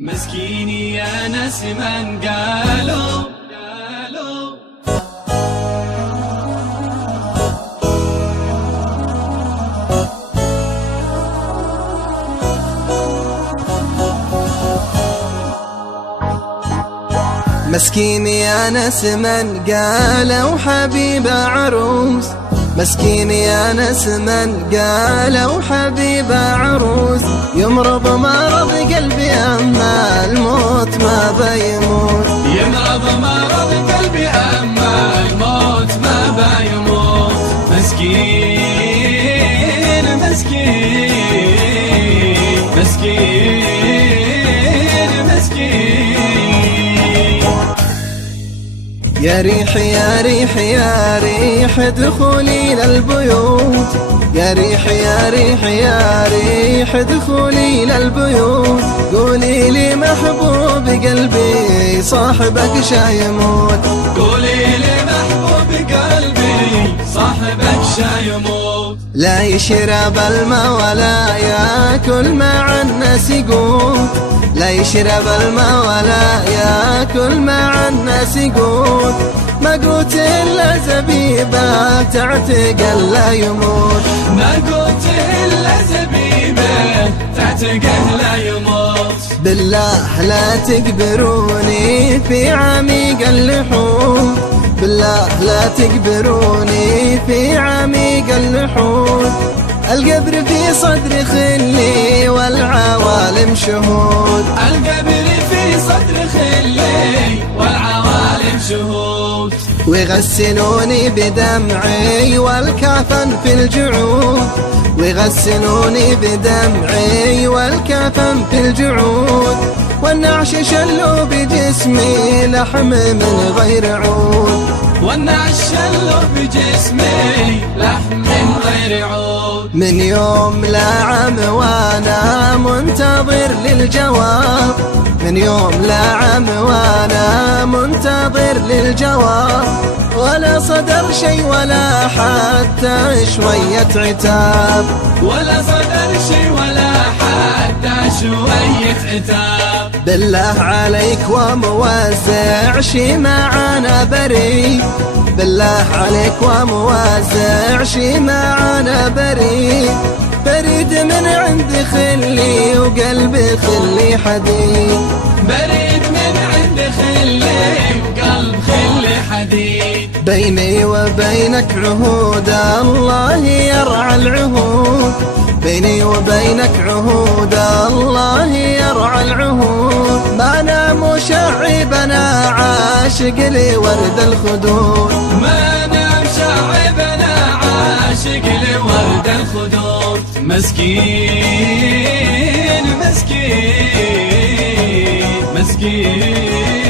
مسكيني يا ناس من قالوا مسكيني يا ناس من قالوا حبيبة عروس. مسكيني يا ناس من قالوا حبيبة عروس. يمرض مرض قلبي أما الموت ما بيموت. يمرض مرض قلبي أما الموت ما بيموت. مسكين مسكين مسكين مسكين. يا ريح يا ريح يا ريح ادخلي للبيوت. يا ريح يا ريح يا ريح ادخلي للبيوت. قولي لي محبوب قلبي صاحبك شايموت. قولي لي محبوب قلبي صاحبك شايموت. لا يشرب الماء ولا ياكل مع الناس يقوت. لا يشرب الماء ولا ياكل مع الناس يقوت. ما قوت إلا زبيبة تعتقل لا يموت. ما قوت إلا زبيبة تعتقل لا يموت. بالله لا تقبروني في عميق اللحوم. بالله لا تقبروني في عميق اللحوم. القبر في صدر خلي والعوالم شهود. القبر في صدر خلي والعوالم شهود. ويغسلوني بدمعي والكفن في الجعود. ويغسلوني بدمعي والكفن في الجعود. والنعش شلوا بجسمي لحم من غير عود. والنعش شلوا بجسمي لحم من غير عود. من يوم لا عم وانا منتظر للجواب. من يوم لا عم وانا منتظر للجواب. ولا صدر شي ولا حتى شوية عتاب. ولا صدر شي ولا حتى شوية عتاب. بالله عليك وموزع شي معانا بريء. بالله عليك وموزع شي معانا بريء. بريد من عند خلي وقلبي خلي حديد. بريد من عند خلي وقلب خلي حديد. بيني وبينك عهود الله يرعى العهود. بيني وبينك عهود الله يرعى العهود. ما انا مشعب انا عاشق لي ورد الخدود. ما انا مشعب انا عاشق لي ورد الخدود. مسكين مسكين مسكين